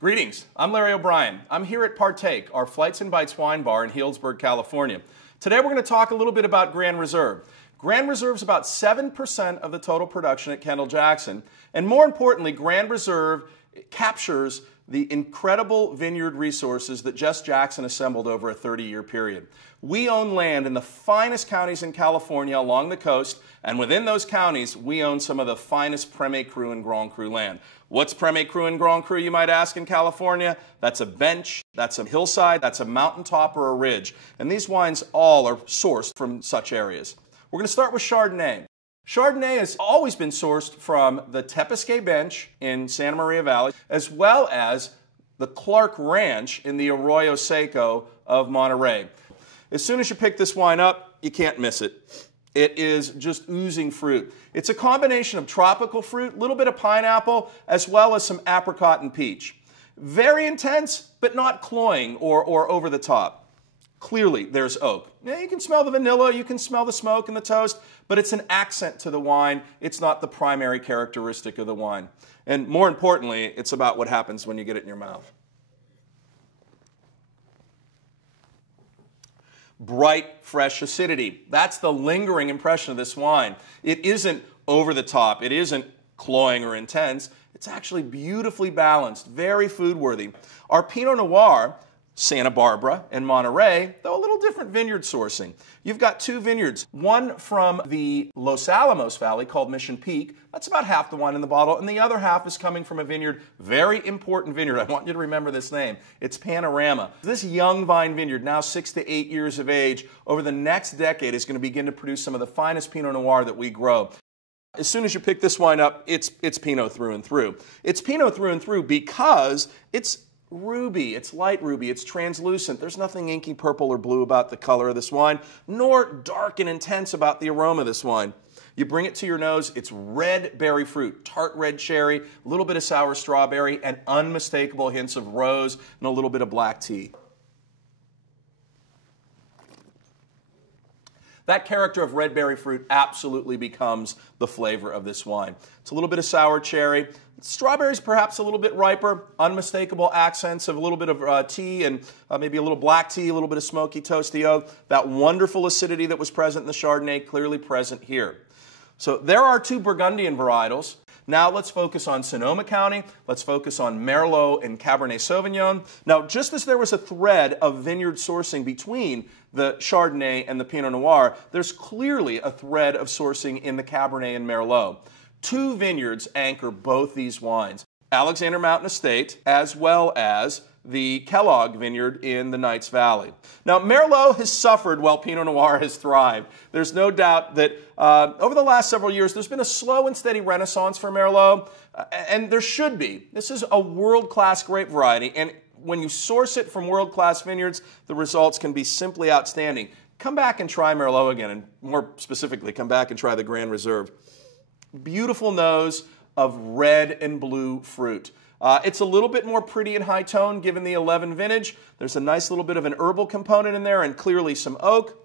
Greetings, I'm Larry O'Brien. I'm here at Partake, our Flights and Bites wine bar in Healdsburg, California. Today we're going to talk a little bit about Grand Reserve. Grand Reserve is about 7% of the total production at Kendall-Jackson. And more importantly, Grand Reserve captures the incredible vineyard resources that Jess Jackson assembled over a 30-year period. We own land in the finest counties in California along the coast, and within those counties, we own some of the finest Premier Cru and Grand Cru land. What's Premier Cru and Grand Cru, you might ask, in California? That's a bench, that's a hillside, that's a mountaintop or a ridge. And these wines all are sourced from such areas. We're going to start with Chardonnay. Chardonnay has always been sourced from the Tepisque Bench in Santa Maria Valley, as well as the Clark Ranch in the Arroyo Seco of Monterey. As soon as you pick this wine up, you can't miss it. It is just oozing fruit. It's a combination of tropical fruit, a little bit of pineapple, as well as some apricot and peach. Very intense, but not cloying or over the top. Clearly, there's oak. Now, you can smell the vanilla, you can smell the smoke and the toast, but it's an accent to the wine. It's not the primary characteristic of the wine. And more importantly, it's about what happens when you get it in your mouth. Bright, fresh acidity. That's the lingering impression of this wine. It isn't over the top. It isn't cloying or intense. It's actually beautifully balanced, very food-worthy. Our Pinot Noir, Santa Barbara and Monterey, though a little different vineyard sourcing. You've got two vineyards, one from the Los Alamos Valley called Mission Peak. That's about half the wine in the bottle, and the other half is coming from a vineyard, very important vineyard. I want you to remember this name. It's Panorama. This young vine vineyard, now 6 to 8 years of age, over the next decade is going to begin to produce some of the finest Pinot Noir that we grow. As soon as you pick this wine up, it's Pinot through and through. It's Pinot through and through because it's ruby, it's light ruby, it's translucent. There's nothing inky purple or blue about the color of this wine, nor dark and intense about the aroma of this wine. You bring it to your nose, it's red berry fruit, tart red cherry, a little bit of sour strawberry, and unmistakable hints of rose and a little bit of black tea. That character of red berry fruit absolutely becomes the flavor of this wine. It's a little bit of sour cherry. Strawberries perhaps a little bit riper, unmistakable accents of a little bit of tea and maybe a little black tea, a little bit of smoky toasty oak. That wonderful acidity that was present in the Chardonnay clearly present here. So there are two Burgundian varietals. Now let's focus on Sonoma County. Let's focus on Merlot and Cabernet Sauvignon. Now, just as there was a thread of vineyard sourcing between the Chardonnay and the Pinot Noir, there's clearly a thread of sourcing in the Cabernet and Merlot. Two vineyards anchor both these wines, Alexander Mountain Estate as well as the Kellogg Vineyard in the Knights Valley. Now, Merlot has suffered while Pinot Noir has thrived. There's no doubt that over the last several years, there's been a slow and steady renaissance for Merlot, and there should be. This is a world-class grape variety, and when you source it from world-class vineyards, the results can be simply outstanding. Come back and try Merlot again, and more specifically, come back and try the Grand Reserve. Beautiful nose of red and blue fruit. It's a little bit more pretty and high tone given the 11 vintage. There's a nice little bit of an herbal component in there and clearly some oak.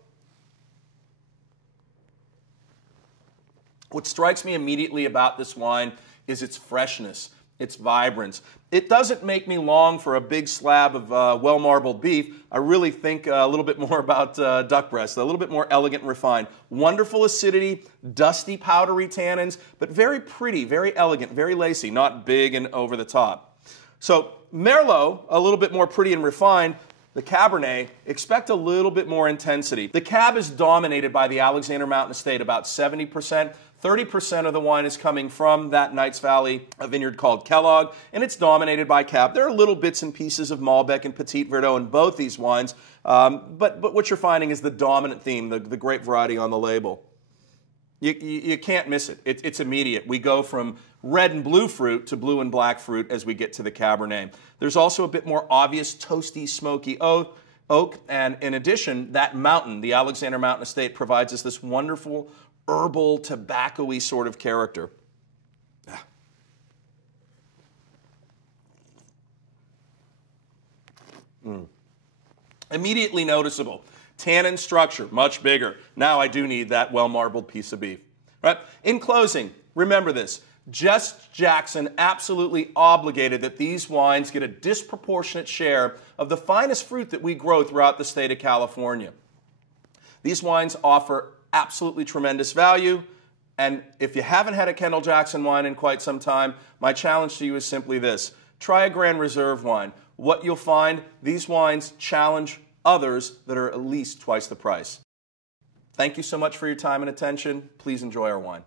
What strikes me immediately about this wine is its freshness, its vibrance. It doesn't make me long for a big slab of well-marbled beef. I really think a little bit more about duck breast, a little bit more elegant and refined. Wonderful acidity, dusty, powdery tannins, but very pretty, very elegant, very lacy, not big and over the top. So Merlot, a little bit more pretty and refined. The Cabernet, expect a little bit more intensity. The Cab is dominated by the Alexander Mountain Estate, about 70%. 30% of the wine is coming from that Knights Valley vineyard called Kellogg, and it's dominated by Cab. There are little bits and pieces of Malbec and Petit Verdot in both these wines, but what you're finding is the dominant theme, the grape variety on the label. You can't miss it. It's immediate. We go from red and blue fruit to blue and black fruit as we get to the Cabernet. There's also a bit more obvious toasty, smoky oak, and in addition, that mountain, the Alexander Mountain Estate, provides us this wonderful herbal, tobacco-y sort of character. Immediately noticeable. Tannin structure, much bigger. Now I do need that well-marbled piece of beef. Right? In closing, remember this. Just Jackson absolutely obligated that these wines get a disproportionate share of the finest fruit that we grow throughout the state of California. These wines offer absolutely tremendous value, and if you haven't had a Kendall-Jackson wine in quite some time, my challenge to you is simply this. Try a Grand Reserve wine. What you'll find, these wines challenge others that are at least twice the price. Thank you so much for your time and attention. Please enjoy our wine.